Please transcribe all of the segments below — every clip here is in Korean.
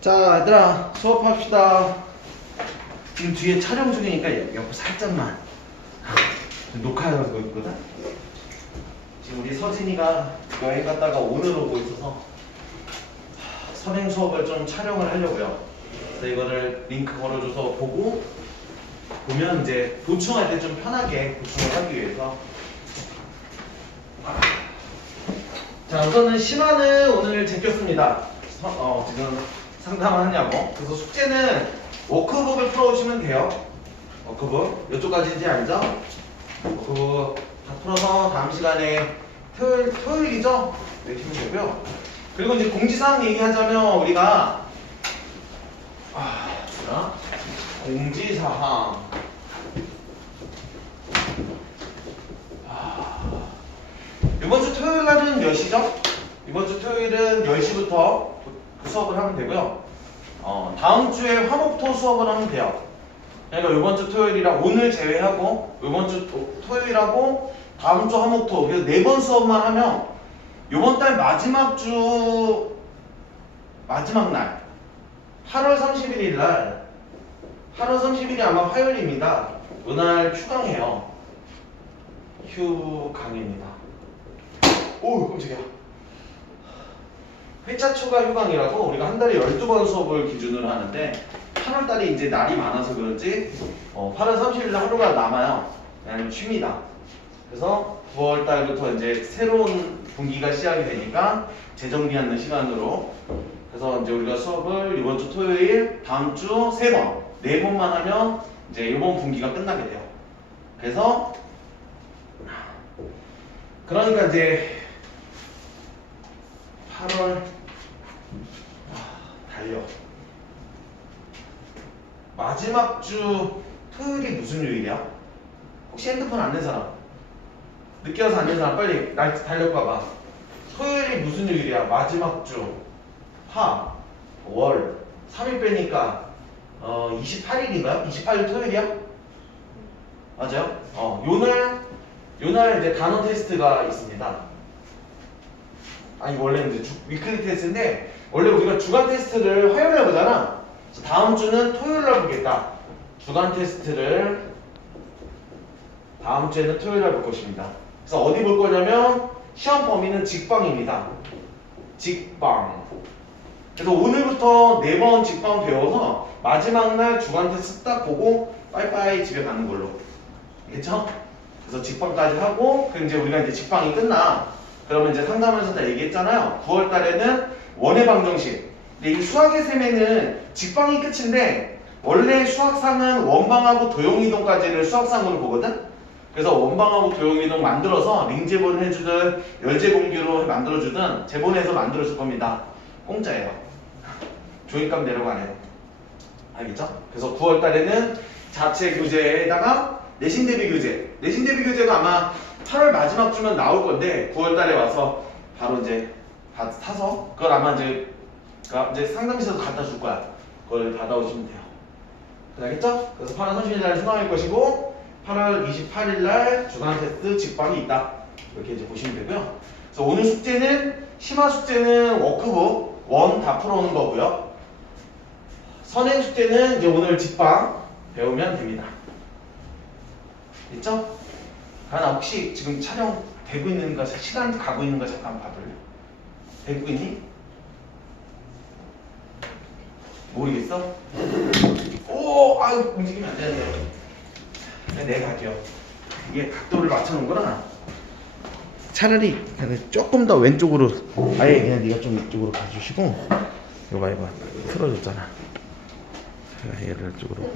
자, 얘들아, 수업합시다. 지금 뒤에 촬영 중이니까 옆에 살짝만 녹화하고 있거든? 지금 우리 서진이가 여행 갔다가 오늘 오고 있어서 선행 수업을 좀 촬영을 하려고요. 그래서 이거를 링크 걸어줘서 보면 이제 보충할 때 좀 편하게 보충을 하기 위해서. 자, 우선은 심화는 오늘 제꼈습니다. 지금 상담하느냐고. 그래서 숙제는 워크북을 풀어오시면 돼요. 워크북 이쪽까지인지 알죠? 워크북 다 풀어서 다음 시간에 토요일이죠? 내시면 되고요. 그리고 이제 공지사항 얘기하자면 우리가 공지사항 이번 주 토요일 날은 몇 시죠? 이번 주 토요일은 10시부터 그 수업을 하면 되고요. 다음 주에 화목토 수업을 하면 돼요. 그러니까 이번 주 토요일이랑 오늘 제외하고 이번 주 토요일하고 다음 주 화목토 그래서 4번 수업만 하면 이번 달 마지막 날 8월 31일 날 8월 30일이 아마 화요일입니다. 그날 휴강해요. 휴강입니다. 오, 깜짝이야. 회차 초과 휴강이라고 우리가 한 달에 12번 수업을 기준으로 하는데 8월달이 이제 날이 많아서 그런지 8월 30일 날 하루가 남아요. 그냥 쉽니다. 그래서 9월달부터 이제 새로운 분기가 시작이 되니까 재정비하는 시간으로 그래서 이제 우리가 수업을 이번 주 토요일, 다음 주 3번, 4번만 하면 이제 이번 분기가 끝나게 돼요. 그래서 그러니까 이제 8월 달려 마지막 주 토요일이 무슨 요일이야? 혹시 핸드폰 안 낸 사람? 늦게 와서 안 낸 사람 빨리 날 달려봐봐. 토요일이 무슨 요일이야? 마지막 주 월 3일 빼니까 28일인가요? 28일 토요일이야? 맞아요? 요날 이제 단어 테스트가 있습니다. 아니 원래는 이제 위클리 테스트인데 원래 우리가 주간 테스트를 화요일에 보잖아. 그래서 다음 주는 토요일날 보겠다. 주간 테스트를 다음 주에는 토요일날 볼 것입니다. 그래서 어디 볼 거냐면 시험 범위는 직방입니다. 직방. 그래서 오늘부터 4번 직방 배워서 마지막 날 주간 테스트 딱 보고 빠이빠이 집에 가는 걸로. 알겠죠? 그래서 직방까지 하고 그럼 이제 우리가 이제 직방이 끝나. 그러면 이제 상담하면서 다 얘기했잖아요. 9월 달에는 원회 방정식. 근데 이 수학의 셈에는 직방이 끝인데 원래 수학상은 원방하고 도형이동까지를 수학상으로 보거든. 그래서 원방하고 도형이동 만들어서 링제본 해주든 열제공규로 만들어주든 제본해서 만들어줄 겁니다. 공짜예요. 조인값 내려고 안 해요. 알겠죠? 그래서 9월 달에는 자체 교재에다가 내신 대비 교재. 내신 대비 교재가 아마 8월 마지막 주면 나올 건데 9월 달에 와서 바로 이제 사서 그걸 아마 이제 상담실에서 갖다 줄 거야. 그걸 받아오시면 돼요. 알겠죠? 그래서 8월 30일 날 수강할 것이고 8월 28일 날 주간 테스트 직방이 있다. 이렇게 이제 보시면 되고요. 그래서 오늘 숙제는 심화 숙제는 워크북 1 다 풀어오는 거고요. 선행 숙제는 이제 오늘 직방 배우면 됩니다. 됐죠? 가나 혹시 지금 촬영 되고 있는가 시간 가고 있는가 잠깐 봐볼래? 되고 있니? 모르겠어? 오! 아유 움직이면 안 되는데 내가 갈게요. 이게 각도를 맞춰놓은 거라 차라리 그냥 조금 더 왼쪽으로 아예 그냥 네가 좀 이쪽으로 가주시고 이거 봐 틀어줬잖아. 얘를 이쪽으로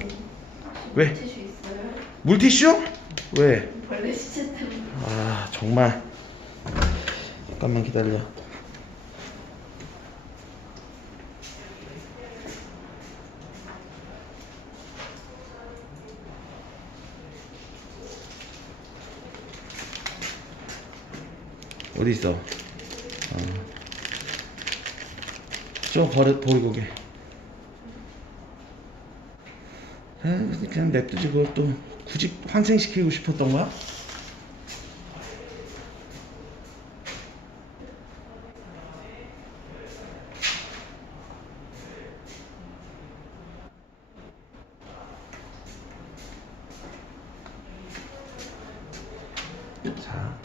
왜? 물티슈 있어요? 물티슈? 왜? 벌레 시체 때문에. 아 정말 잠깐만 기다려. 어디 있어? 저 버리고 게. 그냥 냅두지 그것도 굳이 환생시키고 싶었던 거야?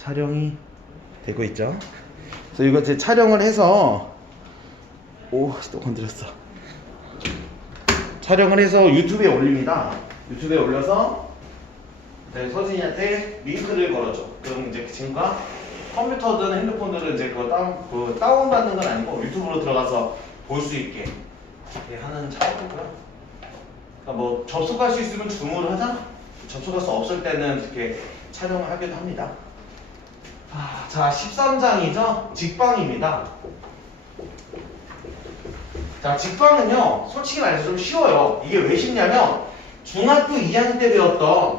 촬영이 되고 있죠. 그래서 이거 이제 촬영을 해서 또 건드렸어. 촬영을 해서 유튜브에 올립니다. 유튜브에 올려서 이제 서진이한테 링크를 걸어줘. 그럼 이제 그 친구가 컴퓨터든 핸드폰으로 이제 그거 다운받는 건 아니고 유튜브로 들어가서 볼 수 있게 하는 작업이고요. 그러니까 뭐 접속할 수 있으면 줌으로 하잖아. 접속할 수 없을 때는 이렇게 촬영을 하기도 합니다. 자, 13장이죠. 직방입니다. 자, 직방은요, 솔직히 말해서 좀 쉬워요. 이게 왜 쉽냐면, 중학교 2학년 때 배웠던,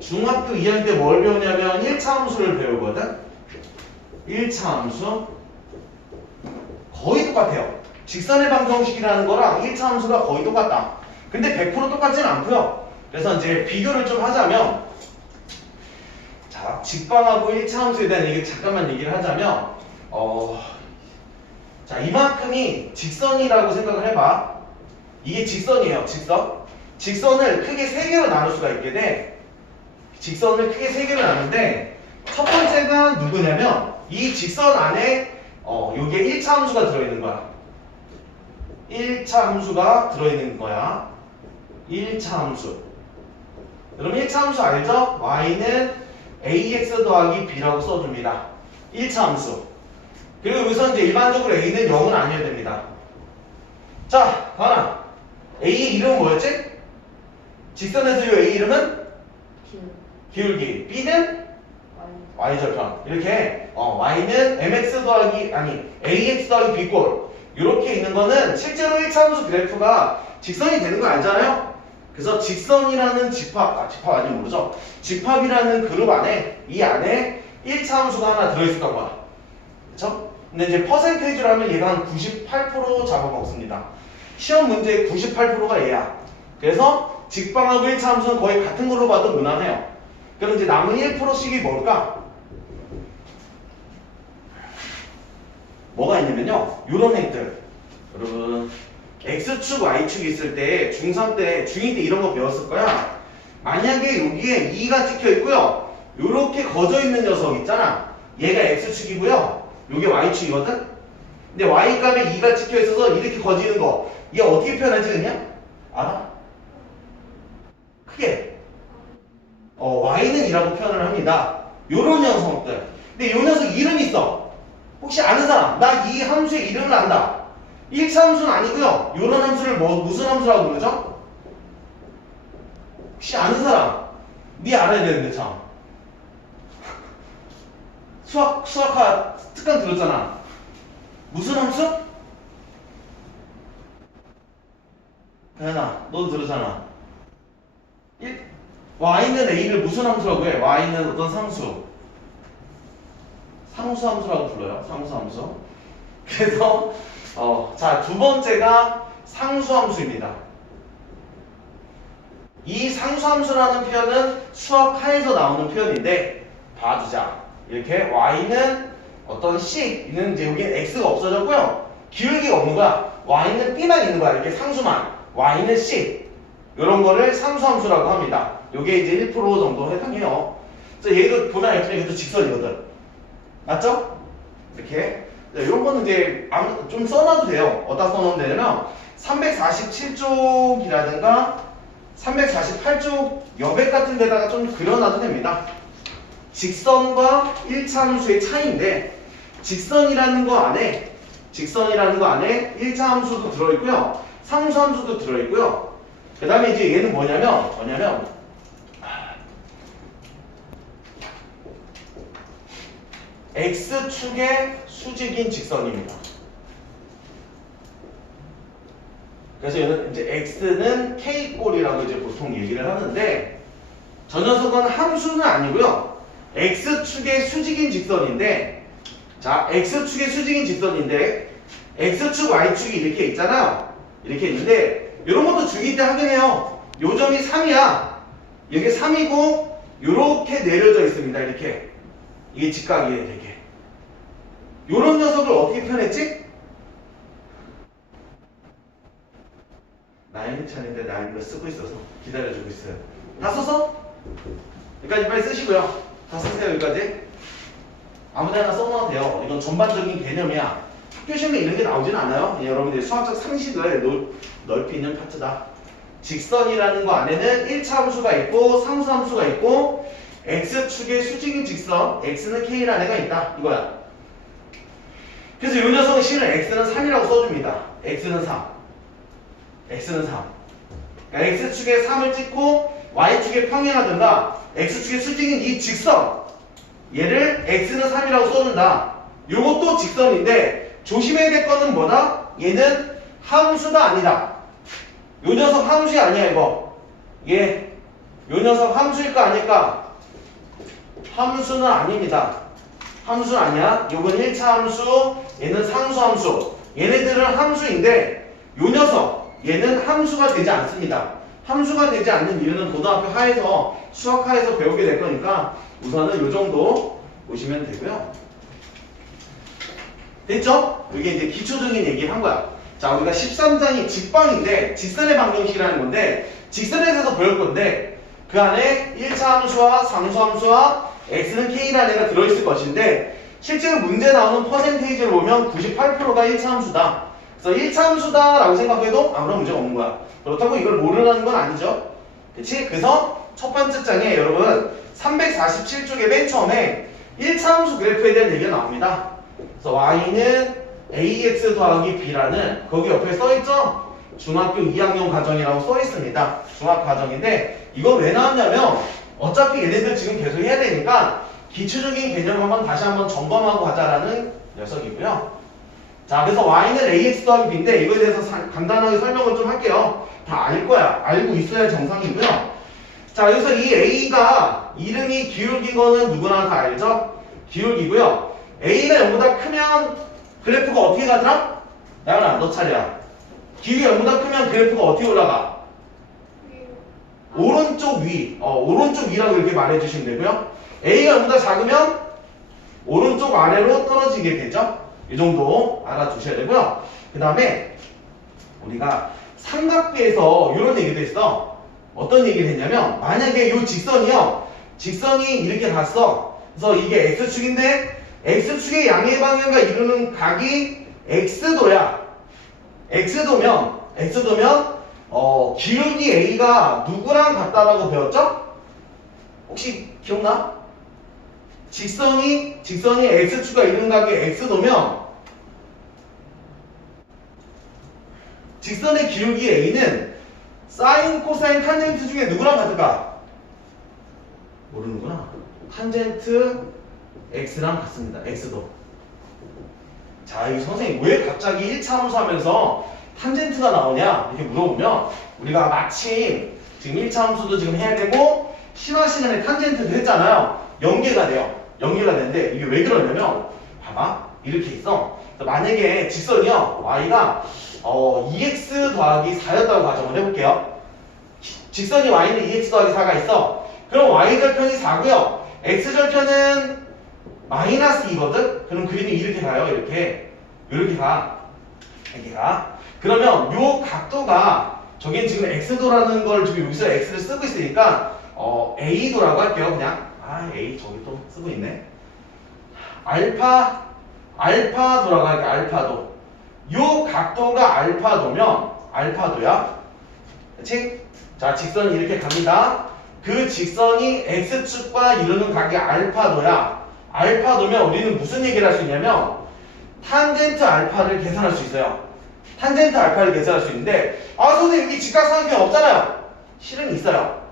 중학교 2학년 때 뭘 배우냐면, 1차 함수를 배우거든? 1차 함수. 거의 똑같아요. 직선의 방정식이라는 거랑 1차 함수가 거의 똑같다. 근데 100% 똑같지는 않고요. 그래서 이제 비교를 좀 하자면, 자, 직방하고 1차 함수에 대한 얘기 잠깐만 얘기를 하자면, 자, 이만큼이 직선이라고 생각을 해봐. 이게 직선이에요, 직선. 직선을 크게 3개로 나눌 수가 있게 돼. 직선을 크게 3개로 나누는데, 첫 번째가 누구냐면, 이 직선 안에, 요게 1차 함수가 들어있는 거야. 1차 함수가 들어있는 거야. 1차 함수. 여러분 1차 함수 알죠? y는 ax 더하기 b라고 써줍니다. 1차 함수. 그리고 여기서 이제 일반적으로 a는 0은 아니어야 됩니다. 자, 봐라. a의 이름은 뭐였지? 직선에서 이 a 이름은 기울기. b는 y절편. 이렇게 y는 mx 더하기 ax 더하기 b꼴. 이렇게 있는 거는 실제로 1차 함수 그래프가 직선이 되는 거 알잖아요? 그래서 직선이라는 집합 아직 모르죠? 집합이라는 그룹 안에 이 안에 1차 함수가 하나 들어있었던 거야. 그쵸? 근데 이제 퍼센테이지로 하면 얘가 한 98% 잡아먹습니다. 시험 문제의 98%가 얘야. 그래서 직방하고 1차 함수는 거의 같은 걸로 봐도 무난해요. 그럼 이제 남은 1%씩이 뭘까? 뭐가 있냐면요. 요런 애들. 여러분 X축, Y축 있을 때 중3 때, 중2 때 이런 거 배웠을 거야. 만약에 여기에 2가 찍혀 있고요. 요렇게 거져 있는 녀석 있잖아. 얘가 X축이고요. 요게 Y축이거든? 근데 Y값에 2가 찍혀 있어서 이렇게 거지는 거. 얘 어떻게 표현하지 그냥? 알아? 크게. Y는 2라고 표현을 합니다. 요런 녀석들. 근데 요 녀석 이름 있어. 혹시 아는 사람? 나 이 함수의 이름을 안다. 1차 함수는 아니고요. 요런 함수를 무슨 함수라고 부르죠? 혹시 아는 사람? 네 알아야 되는데 참. 수학과 특강 들었잖아. 무슨 함수? 다현아, 너도 들었잖아. y는 a를 무슨 함수라고 해? y는 어떤 상수. 상수함수라고 불러요. 상수함수. 그래서 자, 두 번째가 상수함수입니다. 이 상수함수라는 표현은 수학하에서 나오는 표현인데 봐주자. 이렇게 y는 어떤 c는 이제 여기 x가 없어졌고요. 기울기가 없는 거야. y는 b만 있는 거야. 이렇게 상수만. y는 c. 이런 거를 상수함수라고 합니다. 이게 이제 1% 정도 해당해요. 그래서 얘도 보면 알겠지만 이것도 직선이거든. 맞죠? 이렇게. 이런 거는 이제 좀 써놔도 돼요. 어디다 써놓으면 되냐면 347쪽이라든가 348쪽 여백 같은 데다가 좀 그려놔도 됩니다. 직선과 1차 함수의 차이인데 직선이라는 거 안에 1차 함수도 들어있고요. 상수 함수도 들어있고요. 그 다음에 이제 얘는 뭐냐면 X축의 수직인 직선입니다. 그래서 얘는 이제 X는 K꼴이라고 이제 보통 얘기를 하는데 저 녀석은 함수는 아니고요. X축의 수직인 직선인데 자, X축의 수직인 직선인데 X축, Y축이 이렇게 있잖아요. 이렇게 있는데 이런 것도 중2 때 하긴 해요. 요 점이 3이야. 이게 3이고 이렇게 내려져 있습니다. 이렇게. 이게 직각이에요. 이렇게. 요런 녀석을 어떻게 표현했지? 나인이 차인데 나 이거 쓰고 있어서 기다려주고 있어요. 다 써서? 여기까지 빨리 쓰시고요. 다 쓰세요. 여기까지. 아무데나 써놔도 돼요. 이건 전반적인 개념이야. 학교 시험에 이런 게 나오진 않아요. 여러분들이 수학적 상식을 넓히는 파트다. 직선이라는 거 안에는 1차 함수가 있고 상수 함수가 있고 x축의 수직인 직선 x는 k라는 애가 있다 이거야. 그래서 이 녀석은 실은 x는 3이라고 써줍니다. x는 3 x는 3 그러니까 x축에 3을 찍고 y축에 평행하든가 x축의 수직인 이 직선 얘를 x는 3이라고 써준다. 요것도 직선인데 조심해야 될 거는 뭐다? 얘는 함수가 아니다. 요 녀석 함수이 아니야 이거. 요 녀석 함수일까 아닐까? 함수는 아닙니다. 함수는 아니야. 요건 1차 함수, 얘는 상수 함수. 얘네들은 함수인데 요 녀석 얘는 함수가 되지 않습니다. 함수가 되지 않는 이유는 고등학교 하에서 수학하에서 배우게 될 거니까 우선은 요 정도 보시면 되고요. 됐죠? 이게 이제 기초적인 얘기를 한 거야. 자, 우리가 13장이 직방인데 직선의 방정식이라는 건데 직선에 대해서 배울 건데 그 안에 1차 함수와 상수 함수와 x는 k라는 애가 들어있을 것인데 실제로 문제 나오는 퍼센테이지를 보면 98%가 1차 함수다. 그래서 1차 함수다 라고 생각해도 아무런 문제가 없는 거야. 그렇다고 이걸 모르라는 건 아니죠. 그치? 그래서 첫 번째 장에 여러분 347쪽에 맨 처음에 1차 함수 그래프에 대한 얘기가 나옵니다. 그래서 y는 ax 더하기 b라는 거기 옆에 써있죠? 중학교 2학년 과정이라고 써있습니다. 중학과정인데 이거 왜 나왔냐면 어차피 얘네들 지금 계속 해야 되니까 기초적인 개념 한번 다시 한번 점검하고 가자라는 녀석이고요. 자, 그래서 y는 ax 더하기 b인데 이거에 대해서 간단하게 설명을 좀 할게요. 다 알 거야. 알고 있어야 정상이고요. 자, 여기서 이 a가 이름이 기울긴 거는 누구나 다 알죠? 기울기고요. a가 0보다 크면 그래프가 어떻게 가더라? 나연아, 너 차례야. 기울기 0보다 크면 그래프가 어떻게 올라가? 오른쪽 위. 오른쪽 위라고 이렇게 말해주시면 되고요. a가 0보다 작으면 오른쪽 아래로 떨어지게 되죠. 이 정도 알아두셔야 되고요. 그 다음에 우리가 삼각비에서 이런 얘기도 했어. 어떤 얘기를 했냐면 만약에 이 직선이 이렇게 갔어. 그래서 이게 x축인데 x축의 양의 방향과 이루는 각이 x도야. x도면 기울기 a가 누구랑 같다라고 배웠죠? 혹시 기억나? 직선이 x축과 이루는 각이 x도면 직선의 기울기 a는 사인, 코사인, 탄젠트 중에 누구랑 같을까? 모르는구나. 탄젠트 x랑 같습니다. x도. 자, 이 선생님 왜 갑자기 1차 함수 하면서 탄젠트가 나오냐? 이렇게 물어보면 우리가 마침 지금 1차 함수도 지금 해야 되고 신화 시간에 탄젠트도 했잖아요. 연계가 돼요. 연계가 되는데 이게 왜 그러냐면 봐봐. 이렇게 있어. 만약에 직선이요. y가 2x 더하기 4였다고 가정을 해볼게요. 직선이 y는 2x 더하기 4가 있어. 그럼 y절편이 4고요. x절편은 마이너스 2거든? 그럼 그림이 이렇게 가요. 이렇게 가. 이렇게 가. 그러면 요 각도가 저긴 지금 x도라는 걸 지금 여기서 x를 쓰고 있으니까 a도라고 할게요. 그냥 a 저기 또 쓰고 있네. 알파도라고 할게요. 알파도. 요 각도가 알파도야. 그치? 자, 직선이 이렇게 갑니다. 그 직선이 x축과 이루는 각이 알파도야. 알파도면 우리는 무슨 얘기를 할 수 있냐면 탄젠트 알파를 계산할 수 있어요. 탄젠트 알파를 계산할 수 있는데 선생님 여기 직각삼각형 없잖아요. 실은 있어요.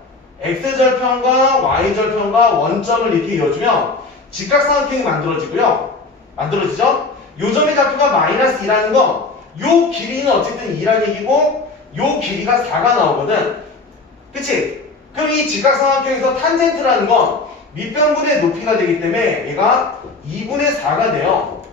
x절편과 y절편과 원점을 이렇게 이어주면 직각삼각형이 만들어지죠? 요점의 좌표가 마이너스 2라는 건 요 길이는 어쨌든 2라는 얘기고 요 길이가 4가 나오거든. 그치? 그럼 이 직각삼각형에서 탄젠트라는 건 밑변분의 높이가 되기 때문에 얘가 2분의 4가 돼요.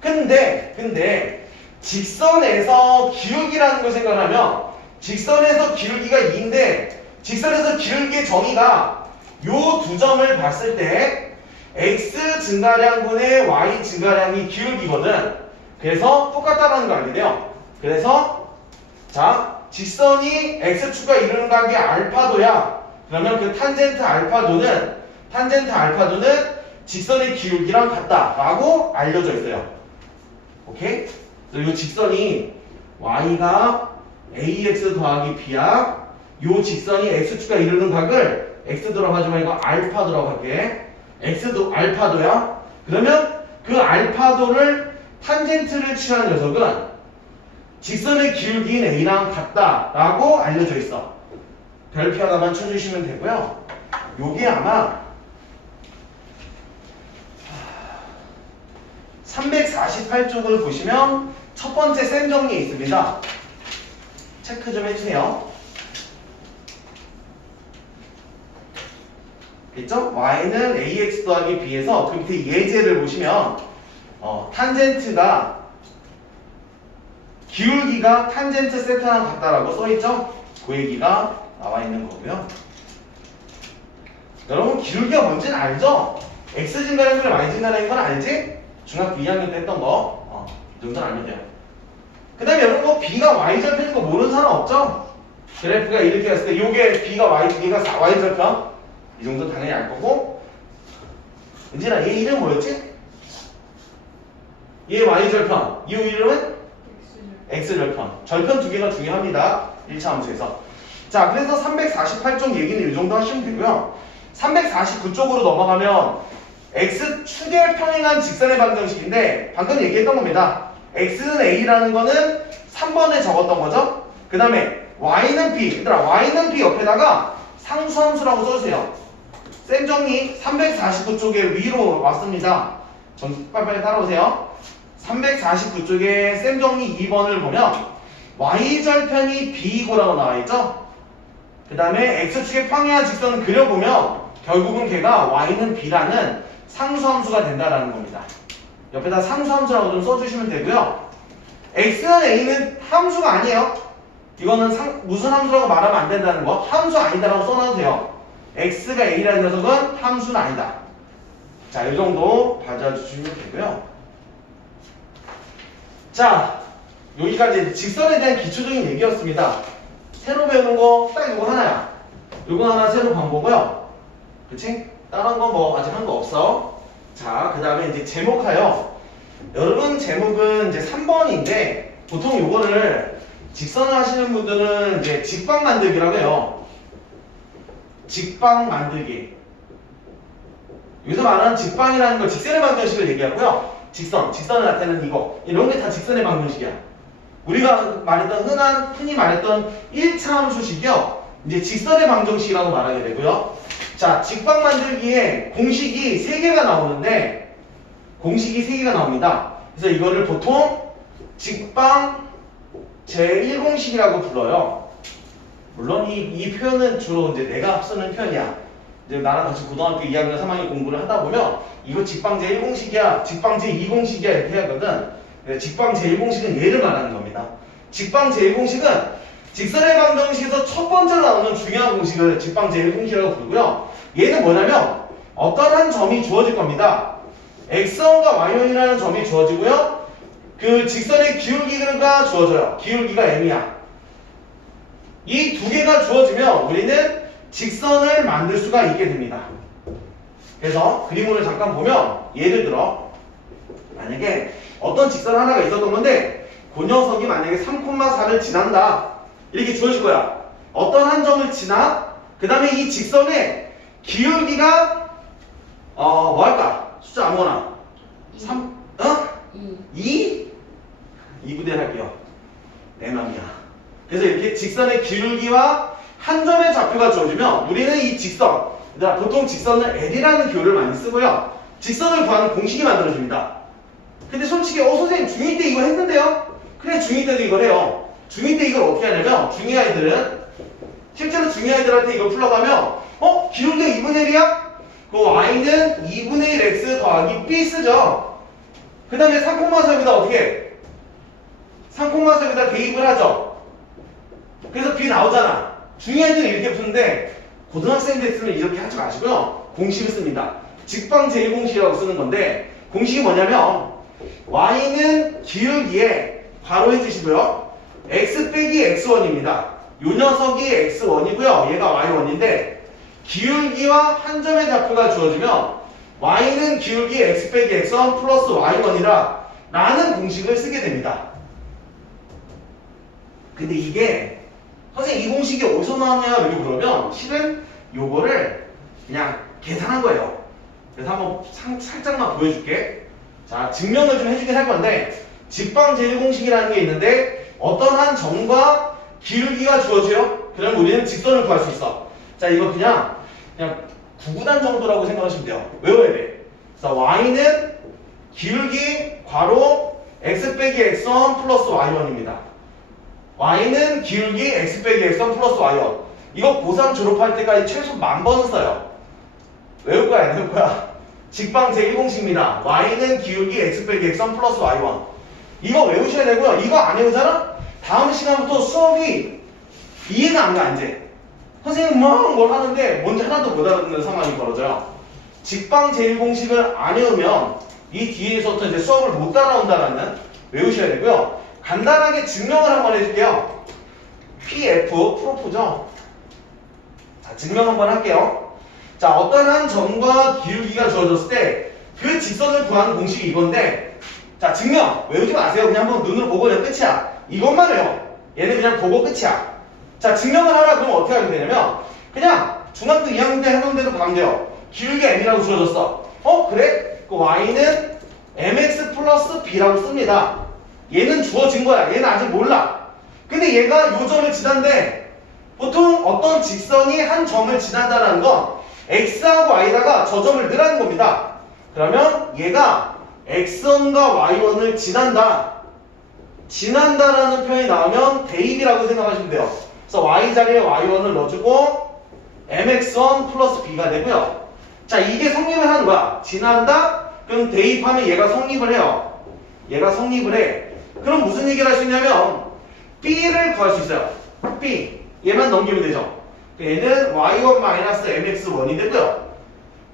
근데 직선에서 기울기라는 걸 생각하면 직선에서 기울기가 2인데 직선에서 기울기의 정의가 요 두 점을 봤을 때 x 증가량분의 y 증가량이 기울기거든. 그래서 똑같다라는 걸 알게 돼요. 그래서 자, 직선이 x축과 이루는 각이 알파도야. 그러면 그 탄젠트 알파도는 직선의 기울기랑 같다라고 알려져 있어요. 오케이? 그래서 이 직선이 y가 ax 더하기 b야. 이 직선이 x축가 이루는 각을 x 들어가지만 이거 알파도라고 할게. x도 알파도야. 그러면 그 알파도를 탄젠트를 취한 녀석은 직선의 기울기인 a랑 같다라고 알려져 있어. 별표 하나만 쳐주시면 되고요. 요게 아마 348쪽을 보시면 첫 번째 셈 정리에 있습니다. 체크 좀 해주세요. 있죠? y는 ax 더하기 b에서 그 밑에 예제를 보시면 탄젠트가 기울기가 탄젠트 세타랑 같다라고 써있죠? 그 얘기가 나와 있는 거고요. 여러분 기울기가 뭔지는 알죠? x 증가된 걸 y 증가된 건 알지? 중학교 2학년 때 했던 거. 이 정도는 알면 돼요. 그 다음에 여러분 b가 y절편인 거 모르는 사람 없죠? 그래프가 이렇게 했을 때 요게 b가 y가 y절편 이 정도는 당연히 알 거고. 은진아 얘 이름 뭐였지? 얘 y절편 이 이름은? x절편. 절편 두 개가 중요합니다. 1차 함수에서. 자, 그래서 348쪽 얘기는 이 정도 하시면 되고요. 349쪽으로 넘어가면 x축에 평행한 직선의 방정식인데 방금 얘기했던 겁니다. x는 a라는 거는 3번에 적었던 거죠. 그 다음에 y는 b. 얘들아 y는 b 옆에다가 상수함수라고 써주세요. 쌤 정리 349쪽에 위로 왔습니다. 전 빨리빨리 따라오세요. 349쪽에 쌤 정리 2번을 보면 y절편이 b고라고 나와있죠? 그 다음에 x축에 평행한 직선을 그려보면 결국은 걔가 y는 b라는 상수함수가 된다라는 겁니다. 옆에다 상수함수라고 좀 써주시면 되고요. x는 a는 함수가 아니에요. 이거는 무슨 함수라고 말하면 안 된다는 거. 함수 아니다라고 써놔도 돼요. x가 a라는 녀석은 함수는 아니다. 자, 이 정도 봐주시면 되고요. 자, 여기까지 직선에 대한 기초적인 얘기였습니다. 새로 배우는 거 딱 이거 하나야. 이거 하나 새로 반보고요. 그치? 다른 거 뭐 아직 한 거 없어. 자, 그 다음에 이제 제목하여. 여러분 제목은 이제 3번인데 보통 요거를 직선을 하시는 분들은 이제 직방 만들기라고 해요. 직방 만들기. 여기서 말하는 직방이라는 건 직선의 방정식을 얘기하고요. 직선을 나타내는 이거. 이런 게 다 직선의 방정식이야. 우리가 말했던 흔히 말했던 1차 함수식이요. 이제 직선의 방정식이라고 말하게 되고요. 자, 직방 만들기에 공식이 3개가 나오는데 공식이 3개가 나옵니다. 그래서 이거를 보통 직방 제1공식이라고 불러요. 물론 이 표현은 주로 이제 내가 쓰는 표현이야. 이제 나랑 같이 고등학교 2학년 3학년 공부를 하다 보면 이거 직방 제1공식이야, 직방 제2공식이야 이렇게 하거든. 직방 제1공식은 얘를 말하는 겁니다. 직방 제1공식은 직선의 방정식에서 첫 번째로 나오는 중요한 공식을 직방 제1공식이라고 부르고요. 얘는 뭐냐면 어떠한 점이 주어질 겁니다. x원과 y원이라는 점이 주어지고요. 그 직선의 기울기가 주어져요. 기울기가 m이야. 이 두 개가 주어지면 우리는 직선을 만들 수가 있게 됩니다. 그래서 그림을 잠깐 보면 예를 들어 만약에 어떤 직선 하나가 있었던 건데 그 녀석이 만약에 3,4를 지난다 이렇게 주어질 거야. 어떤 한 점을 지나 그 다음에 이 직선의 기울기가 뭐 할까? 숫자 아무거나 3 2 2분의 할게요. 내 맘이야. 그래서 이렇게 직선의 기울기와 한 점의 좌표가 주어지면 우리는 이 직선, 보통 직선은 L이라는 교를 많이 쓰고요. 직선을 구하는 공식이 만들어집니다. 근데 솔직히 선생님 중2 때 이거 했는데요? 그래 중2 때도 이걸 해요. 중2 때 이걸 어떻게 하냐면 중2 아이들은 실제로 중2 아이들한테 이걸 풀러가면 기울기가 2분의 1이야? 그 y는 2분의 1 x 더하기 b 쓰죠. 그 다음에 3,4여기다 어떻게 해? 3,4여기다 대입을 하죠. 그래서 b 나오잖아. 중2 아이들은 이렇게 푸는데 고등학생 됐으면 이렇게 하지 마시고요. 공식을 씁니다. 직방 제1공식이라고 쓰는 건데 공식이 뭐냐면 y는 기울기에 괄호해 주시고요. x 빼기 x1입니다. 요 녀석이 x1이고요. 얘가 y1인데 기울기와 한 점의 좌표가 주어지면 y는 기울기 x 빼기 x1 플러스 y1이라 라는 공식을 쓰게 됩니다. 근데 이게 선생님 이 공식이 어디서 나왔냐 이렇게 물으면 실은 요거를 그냥 계산한 거예요. 그래서 한번 살짝만 보여줄게. 자, 증명을 좀 해주긴 할 건데 직방 제1공식이라는 게 있는데 어떤 한 점과 기울기가 주어져요. 그럼 우리는 직선을 구할 수 있어. 자, 이거 그냥 구구단 정도라고 생각하시면 돼요. 외워야 돼. 자, y는 기울기 괄호 x 빼기 x1 플러스 y1입니다. y는 기울기 x 빼기 x1 플러스 y1. 이거 고3 졸업할 때까지 최소 10,000번은 써요. 외울 거야, 안 외울 거야? 직방 제1공식입니다. y는 기울기 x 빼기 x1 플러스 y1. 이거 외우셔야 되고요. 이거 안 외우잖아? 다음 시간부터 수업이 이해가 안 가, 이제. 선생님 막 뭘 하는데 뭔지 하나도 못 알아듣는 상황이 벌어져요. 직방 제1공식을 안 외우면 이 뒤에서부터 이제 수업을 못 따라온다라는 외우셔야 되고요. 간단하게 증명을 한번 해줄게요. PF 프로프죠. 자, 증명 한번 할게요. 자, 어떤 한 점과 기울기가 주어졌을 때 그 직선을 구하는 공식이 이건데, 자, 증명 외우지 마세요. 그냥 한번 눈으로 보고 그냥 끝이야. 이것만 외워. 얘는 그냥 보고 끝이야. 자, 증명을 하라 그러면 어떻게 하게 되냐면 그냥 중학교 2학년 때 해놓은 대로 가면 돼요. 기울기 m이라고 주어졌어. 그래? 그 y는 mx 플러스 b라고 씁니다. 얘는 주어진 거야. 얘는 아직 몰라. 근데 얘가 요 점을 지난데 보통 어떤 직선이 한 점을 지난다는 건 x하고 y다가 저 점을 넣으라는 겁니다. 그러면 얘가 x1과 y1을 지난다라는 표현이 나오면 대입이라고 생각하시면 돼요. 그래서 y 자리에 y1을 넣어주고 mx1 플러스 b가 되고요. 자, 이게 성립을 하는 거야. 지난다? 그럼 대입하면 얘가 성립을 해요. 얘가 성립을 해. 그럼 무슨 얘기를 할 수 있냐면 b를 구할 수 있어요. b. 얘만 넘기면 되죠. 얘는 y1-mx1이 되고요.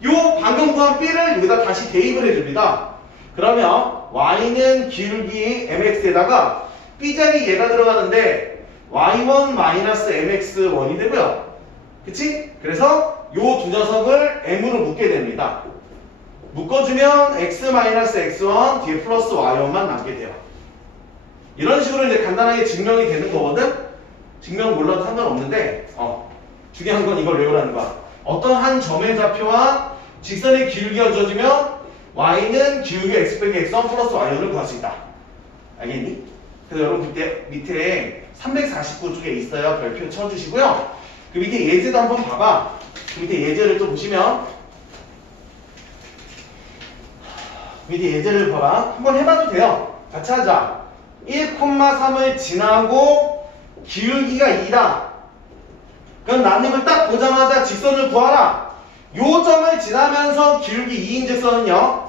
요 방금 구한 b를 여기다 다시 대입을 해줍니다. 그러면 y는 기울기 mx에다가 b 자리 얘가 들어가는데 y1-mx1이 되고요. 그치? 그래서 요 두 녀석을 m으로 묶게 됩니다. 묶어주면 x-x1 뒤에 플러스 y1만 남게 돼요. 이런 식으로 이제 간단하게 증명이 되는 거거든? 증명 몰라도 상관없는데 중요한 건 이걸 외우라는 거야. 어떤 한 점의 좌표와 직선의 기울기가 주어지면 y는 기울기 x 빼기 x1 플러스 y1을 구할 수 있다. 알겠니? 그래서 여러분 그때 밑에 349쪽에 있어요. 별표 쳐주시고요. 그 밑에 예제도 한번 봐봐. 그 밑에 예제를 또 보시면 밑에 예제를 봐봐. 한번 해봐도 돼요. 같이 하자. 1,3을 지나고 기울기가 2다. 그럼 나는 이걸 딱 보자마자 직선을 구하라. 요 점을 지나면서 기울기 2인 직선은요.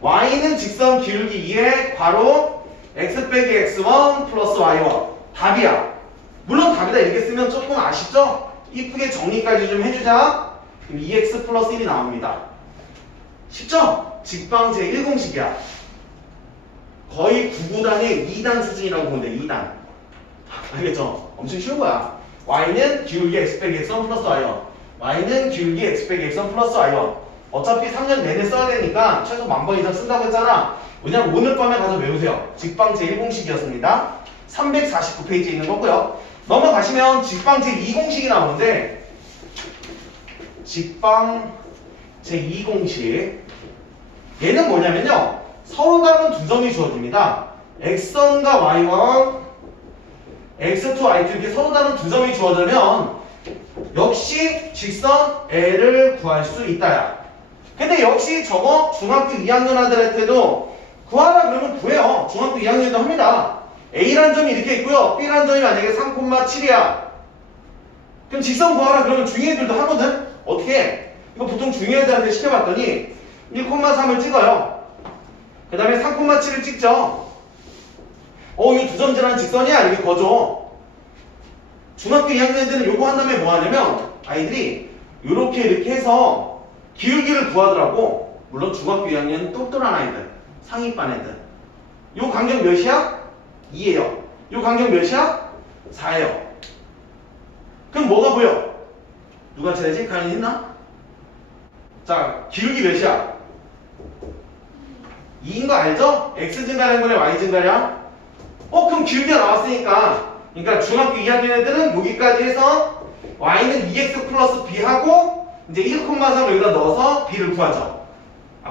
y는 직선 기울기 2에 괄호 x 빼기 x1 플러스 y1. 답이야. 물론 답이다 이렇게 쓰면 조금 아쉽죠? 이쁘게 정리까지 좀 해주자. 그럼 2x 플러스 1이 나옵니다. 쉽죠? 직방 제1공식이야. 거의 9구단의 2단 수준이라고 보면 돼. 2단. 알겠죠? 엄청 쉬운 거야. y는 기울기 x 빼기 x1 플러스 y1. y는 기울기 x 빼기 x1 플러스 y1. 어차피 3년 내내 써야 되니까 최소 10,000번 이상 쓴다고 했잖아. 그냥 오늘 밤에 가서 외우세요. 직방 제1공식이었습니다. 349페이지에 있는 거고요. 넘어가시면 직방 제2공식이 나오는데 직방 제2공식 얘는 뭐냐면요. 서로 다른 두 점이 주어집니다. x1과 y1 x2, y2 이렇게 서로 다른 두 점이 주어지면 역시 직선 L을 구할 수 있다야. 근데 역시 저거 중학교 2학년 아들한테도 구하라 그러면 구해요. 중학교 2학년도 합니다. A라는 점이 이렇게 있고요. B라는 점이 만약에 3,7이야. 그럼 직선 구하라 그러면 중2 애들도 하거든? 어떻게 해? 이거 보통 중2 애들한테 시켜봤더니 1,3을 찍어요. 그 다음에 3,7을 찍죠. 이 두 점지라는 직선이야. 이렇게 거줘. 중학교 2학년 애들은 요거 한 다음에 뭐 하냐면 아이들이 이렇게 해서 기울기를 구하더라고. 물론 중학교 2학년 똑똑한 아이들, 상위반 애들. 요 간격 몇이야? 2예요. 요 간격 몇이야? 4예요. 그럼 뭐가 보여? 누가 찾아야지? 가연이 있나? 자, 기울기 몇이야? 2인 거 알죠? x 증가량분의 y 증가량. 그럼 기울기가 나왔으니까, 그러니까 중학교 2학년 애들은 여기까지 해서 y는 2x 플러스 b 하고 이제 1,3을 여기다 넣어서 b를 구하죠.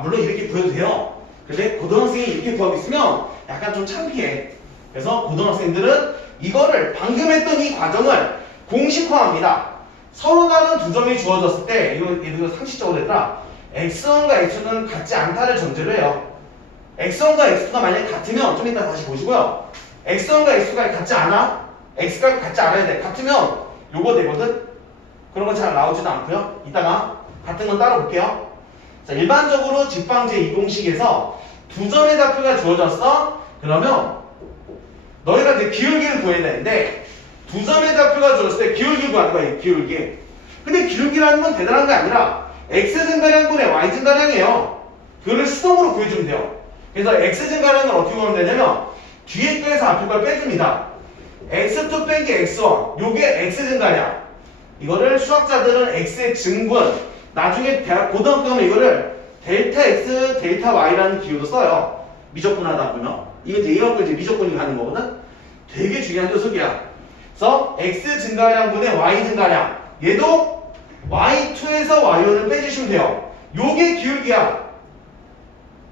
물론 이렇게 구해도 돼요. 근데 고등학생이 이렇게 구하고 있으면 약간 좀 창피해. 그래서 고등학생들은 이거를 방금 했던 이 과정을 공식화합니다. 서로 다른 두 점이 주어졌을 때, 이거 얘들 상식적으로 얘들아, x1과 x2는 같지 않다를 전제로 해요. x1과 x2가 만약에 같으면 좀 이따 다시 보시고요. x1과 x2가 같지 않아? x가 같지 않아야 돼. 같으면 요거 되거든? 그런 건 잘 나오지도 않고요. 이따가 같은 건 따로 볼게요. 자, 일반적으로 직방제 이공식에서 두 점의 좌표가 주어졌어? 그러면 너희가 이제 기울기를 구해야 되는데 두 점의 좌표가 주어졌을 때 기울기 구하는 거야, 기울기. 근데 기울기라는 건 대단한 게 아니라 x 증가량분의 y 증가량이에요. 그거를 수동으로 구해주면 돼요. 그래서 x 증가량을 어떻게 구하면 되냐면 뒤에 거에서 앞에 걸 빼줍니다. x2 빼기 x1 요게 x 증가량. 이거를 수학자들은 x의 증분, 나중에 고등학교 가면 이거를 델타 x, 델타 y라는 기호도 써요. 미적분하다 보면. 이게 이제 얘가 이제 미적분이 가는 거거든? 되게 중요한 녀석이야. 그래서 x 증가량분의 y 증가량. 얘도 y2에서 y1을 빼주시면 돼요. 요게 기울기야.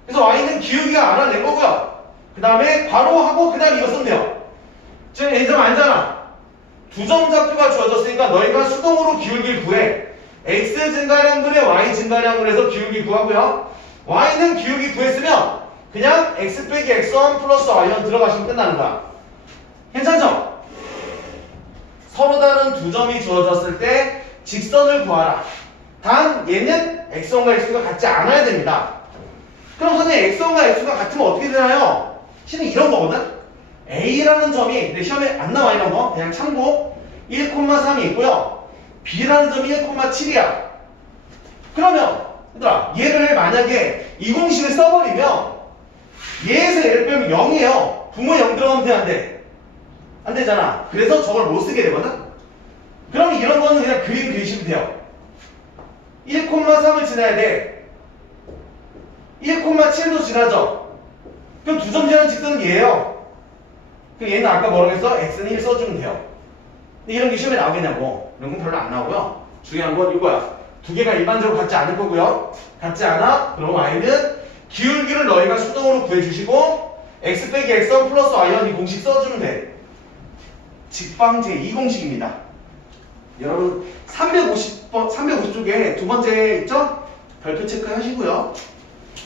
그래서 y는 기울기가 알아낸 거고요. 그 다음에 바로 하고 그 다음 이거 쓰면 돼요. 지금 A점 알잖아. 두 점 좌표가 주어졌으니까 너희가 수동으로 기울기를 구해. x 증가량분의 y 증가량을 해서 기울기 구하고요. y는 기울기 구했으면 그냥 x 빼기 x1 플러스 y1 들어가시면 끝나는 거야. 괜찮죠? 서로 다른 두 점이 주어졌을 때 직선을 구하라. 단 얘는 x1과 x2가 같지 않아야 됩니다. 그럼 선생님 x1과 x2가 같으면 어떻게 되나요? 실은 이런 거거든? A라는 점이 내 시험에 안 나와 이런 거 그냥 참고 1,3이 있고요. B라는 점이 1,7이야. 그러면 얘들아 얘를 만약에 이 공식을 써버리면 얘에서 얘를 빼면 0이에요. 부모 0 들어가면 돼 안 돼? 안 되잖아. 그래서 저걸 못 쓰게 되거든? 그럼 이런 거는 그냥 그림 그리시면 돼요. 1,3을 지나야 돼. 1,7도 지나죠. 그럼 두 점 지나는 직선은 얘예요. 그 얘는 아까 뭐라고 했어? x는 1 써주면 돼요. 근데 이런 게 시험에 나오겠냐고. 이런 건 별로 안 나오고요. 중요한 건 이거야. 두 개가 일반적으로 같지 않을 거고요. 같지 않아? 그럼 y는 기울기를 너희가 수동으로 구해주시고 x 빼기 x1 플러스 y1 이 공식 써주면 돼. 직방제 이 공식입니다. 여러분 350쪽에 두 번째 있죠? 별표 체크하시고요.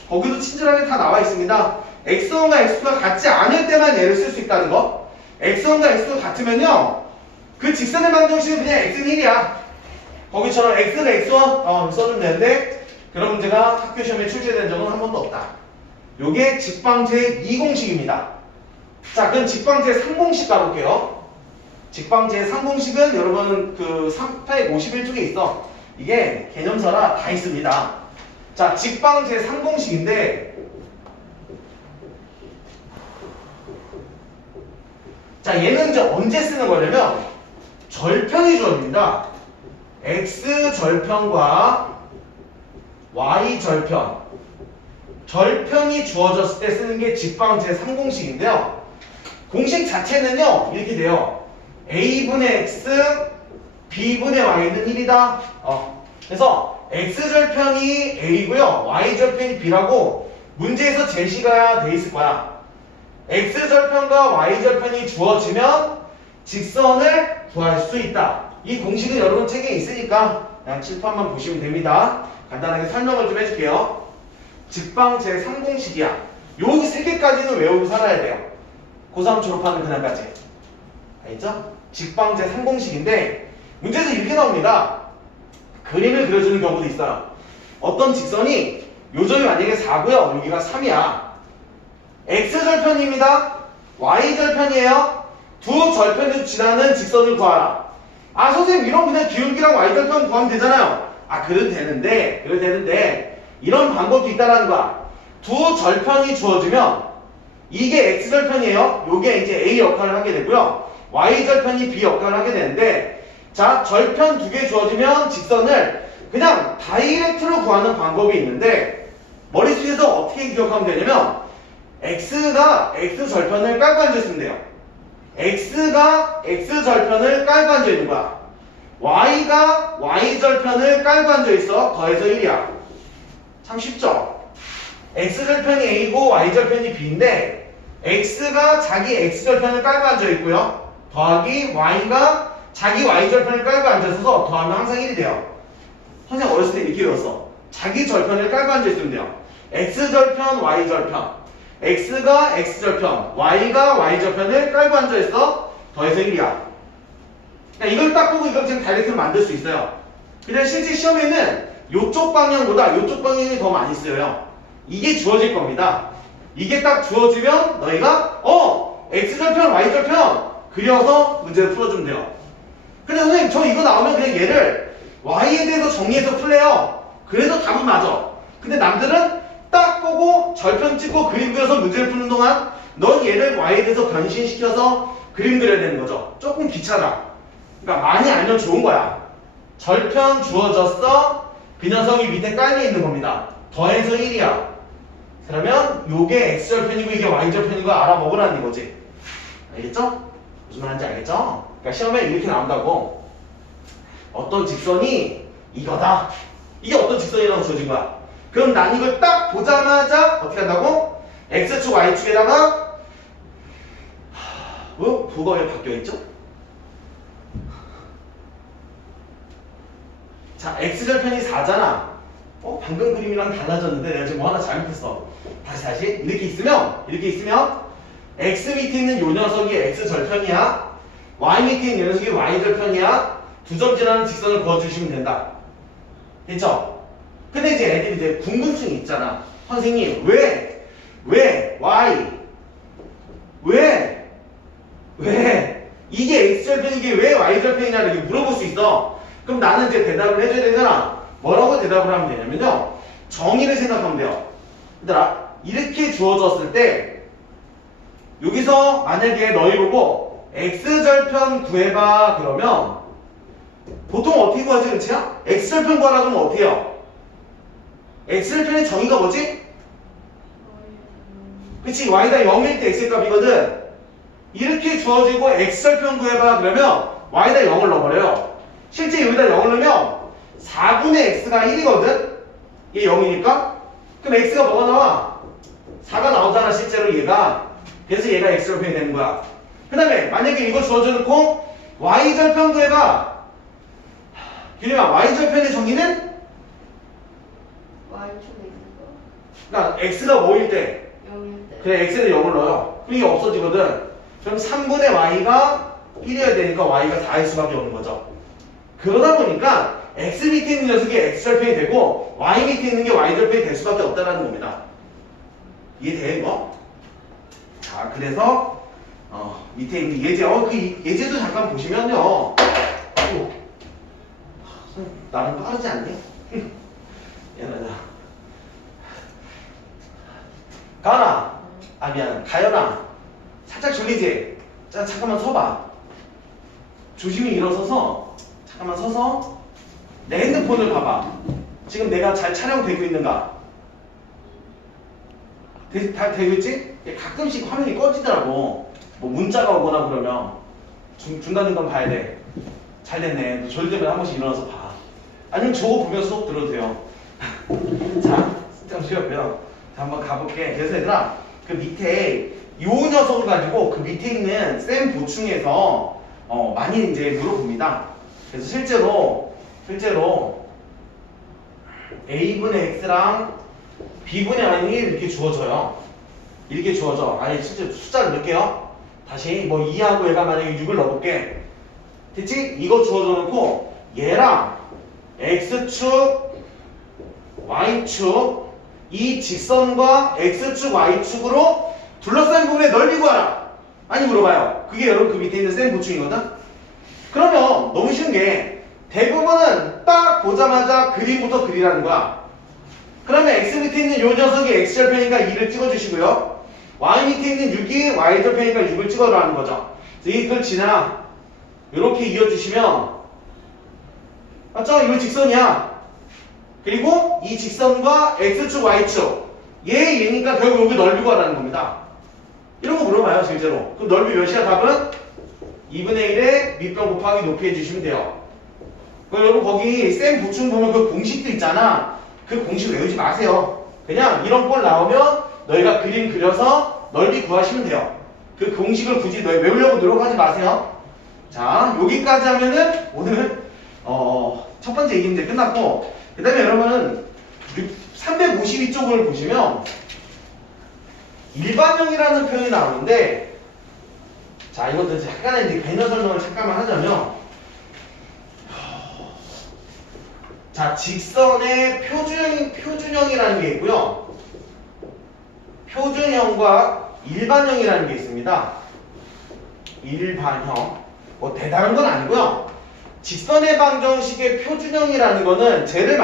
거기도 친절하게 다 나와 있습니다. x1과 x2가 같지 않을 때만 얘를 쓸 수 있다는 거. x1과 x2가 같으면요 그 직선의 방정식은 그냥 x는 1이야. 거기처럼 x는 x1 써주면 되는데 그런 문제가 학교 시험에 출제된 적은 한 번도 없다. 요게 직방제 2공식입니다. 자 그럼 직방제 3공식 가볼게요. 직방제 3공식은 여러분 그 351쪽에 있어. 이게 개념서라 다 있습니다. 자 직방제 3공식인데 자 얘는 이제 언제 쓰는 거냐면 절편이 주어집니다. x 절편과 y 절편 절편이 주어졌을 때 쓰는 게 직방제 3공식인데요 공식 자체는요 이렇게 돼요. a분의 x b분의 y는 1이다. 그래서 x절편이 a고요 y절편이 b라고 문제에서 제시가 돼 있을 거야. x절편과 y절편이 주어지면 직선을 구할 수 있다. 이 공식은 여러분 책에 있으니까 그냥 칠판만 보시면 됩니다. 간단하게 설명을 좀 해줄게요. 직방 제3공식이야. 여기 세 개까지는 외우고 살아야 돼요. 고3 졸업하는 그날까지. 알겠죠? 직방 제3공식인데 문제에서 이렇게 나옵니다. 그림을 그려주는 경우도 있어요. 어떤 직선이 요점이 만약에 4고요. 여기가 3이야. x절편입니다. y절편이에요. 두 절편을 지나는 직선을 구하라. 아 선생님 이런 그냥 기울기랑 y절편 구하면 되잖아요. 아 그래도 되는데 이런 방법도 있다라는 거야. 두 절편이 주어지면 이게 x절편이에요. 요게 이제 a 역할을 하게 되고요. y절편이 b 역할을 하게 되는데 자 절편 두 개 주어지면 직선을 그냥 다이렉트로 구하는 방법이 있는데 머릿속에서 어떻게 기억하면 되냐면 x가 x절편을 깔고 앉아있으면 돼요. x가 x절편을 깔고 앉아있는 거야. y가 y절편을 깔고 앉아있어. 더해서 1이야. 참 쉽죠? x절편이 a고 y절편이 b인데 x가 자기 x절편을 깔고 앉아있고요. 더하기 y가 자기 y절편을 깔고 앉아있어서 더하면 항상 1이 돼요. 선생님 어렸을 때 이렇게 배웠어. 자기 절편을 깔고 앉아있으면 돼요. x절편, y절편. x가 x절편, y가 y절편을 깔고 앉아있어. 더해서 1이야. 그러니까 이걸 딱 보고 이걸 지금 다이렉트로 만들 수 있어요. 근데 실제 시험에는 이쪽 방향보다 이쪽 방향이 더 많이 쓰여요. 이게 주어질 겁니다. 이게 딱 주어지면 너희가 x절편, y절편 그려서 문제를 풀어주면 돼요. 근데 선생님 저 이거 나오면 그냥 얘를 y에 대해서 정리해서 풀래요. 그래도 답은 맞아. 근데 남들은 딱 보고 절편 찍고 그림 그려서 문제를 푸는 동안 넌 얘를 y에 대해서 변신시켜서 그림 그려야 되는 거죠. 조금 귀찮아. 그러니까 많이 알면 좋은 거야. 절편 주어졌어. 그 녀석이 밑에 깔려 있는 겁니다. 더해서 1이야. 그러면 요게 x절편이고 이게 y절편이고 알아먹으라는 거지. 알겠죠? 무슨 말인지 알겠죠? 그러니까 시험에 이렇게 나온다고. 어떤 직선이 이거다. 이게 어떤 직선이라고 주어진 거야. 그럼 난 이걸 딱 보자마자 어떻게 한다고? x축 y축에다가 부가 왜 바뀌어있죠? 자, x절편이 4잖아. 방금 그림이랑 달라졌는데 내가 지금 뭐 하나 잘못했어. 다시 이렇게 있으면 x 밑에 있는 요 녀석이 x절편이야. y 밑에 있는 요 녀석이 y절편이야. 두 점 지나는 직선을 그어주시면 된다. 됐죠? 근데 이제 애들이 이제 궁금증이 있잖아. 선생님 왜 y 왜 이게 x절편 이게 왜 y절편이냐 이렇게 물어볼 수 있어. 그럼 나는 이제 대답을 해줘야 되잖아. 뭐라고 대답을 하면 되냐면요. 정의를 생각하면 돼요. 얘들아 이렇게 주어졌을 때 여기서 만약에 너희 보고 x절편 구해봐 그러면 보통 어떻게 구하지 은채야? x절편 구하라 그러면 어떻게 해요? x절편의 정의가 뭐지? 그치 y가 0일 때 x의 값이거든. 이렇게 주어지고 x절편 구해봐 그러면 y에다 0을 넣어버려요. 실제 여기다 0을 넣으면 4분의 x가 1이거든? 얘 0이니까? 그럼 x가 뭐가 나와? 4가 나오잖아 실제로 얘가. 그래서 얘가 x절편이 되는 거야. 그 다음에 만약에 이거 주어져 놓고 y절편 구해봐. 규림아 y절편의 정의는? y축에 있는 거. 그러니까 x가 뭐일 때? 0일 때. 그래 x에다 0을 넣어요. 그럼 이게 없어지거든. 그럼 3분의 y가 1이어야 되니까 y가 4일 수밖에 없는 거죠. 그러다 보니까 x 밑에 있는 녀석이 x절편이 되고 y 밑에 있는 게 y절편이 될 수밖에 없다는 겁니다. 이해돼 이거? 자 그래서 밑에 있는 예제 그 예제도 잠깐 보시면요. 나는 빠르지 않니? 미안하다. 가은아 미안 가연아 살짝 졸리지? 자 잠깐만 서봐. 조심히 일어서서 잠깐만 서서 내 핸드폰을 봐봐. 지금 내가 잘 촬영되고 있는가? 다 되고 있지? 가끔씩 화면이 꺼지더라고. 뭐 문자가 오거나 그러면 중간중간 봐야 돼. 잘 됐네. 너 졸리면 한 번씩 일어나서 봐. 아니면 저거 보면서 수업 들어도 돼요. 자, 좀 쉬었고요. 자, 한번 가볼게. 그래서 얘들아, 그 밑에 요 녀석을 가지고 그 밑에 있는 쌤 보충에서 많이 이제 물어봅니다. 그래서 실제로 a분의 x랑 b분의 y이 이렇게 주어져요. 이렇게 주어져. 아니 실제 숫자를 넣을게요. 다시 뭐 2하고 얘가 만약에 6을 넣어볼게. 됐지? 이거 주어져 놓고 얘랑 x축 y축 이 직선과 x축 y축으로 둘러싼 부분의 넓이 구하라. 많이 물어봐요. 그게 여러분 그 밑에 있는 쌤 보충이거든. 그러면 너무 쉬운 게 대부분은 딱 보자마자 그림부터 그리라는 거야. 그러면 x 밑에 있는 요 녀석이 x절편이니까 2를 찍어주시고요. y 밑에 있는 6이 y절편이니까 6을 찍어라는 거죠. 이걸 지나 이렇게 이어주시면 맞죠? 이거 직선이야. 그리고 이 직선과 x축, y축 얘니까 결국 여기 넓이 구하라는 겁니다. 이런 거 물어봐요 실제로. 그럼 넓이 몇이야? 답은 2분의 1의 밑변 곱하기 높이 해주시면 돼요. 그럼 여러분 거기 쌤 보충 보면 그 공식도 있잖아. 그 공식 외우지 마세요. 그냥 이런 꼴 나오면 너희가 그림 그려서 넓이 구하시면 돼요. 그 공식을 굳이 너희 외우려고 노력하지 마세요. 자, 여기까지 하면은 오늘 첫 번째 얘기 이제 끝났고, 그 다음에 여러분은 352쪽을 보시면 일반형이라는 표현이 나오는데, 자, 이것도 약간의 이제 개념 설명을 잠깐만 하자면, 자, 직선의 표준형이라는 게 있고요. 표준형과 일반형이라는 게 있습니다. 일반형. 뭐 대단한 건 아니고요. 직선의 방정식의 표준형이라는 거는 쟤를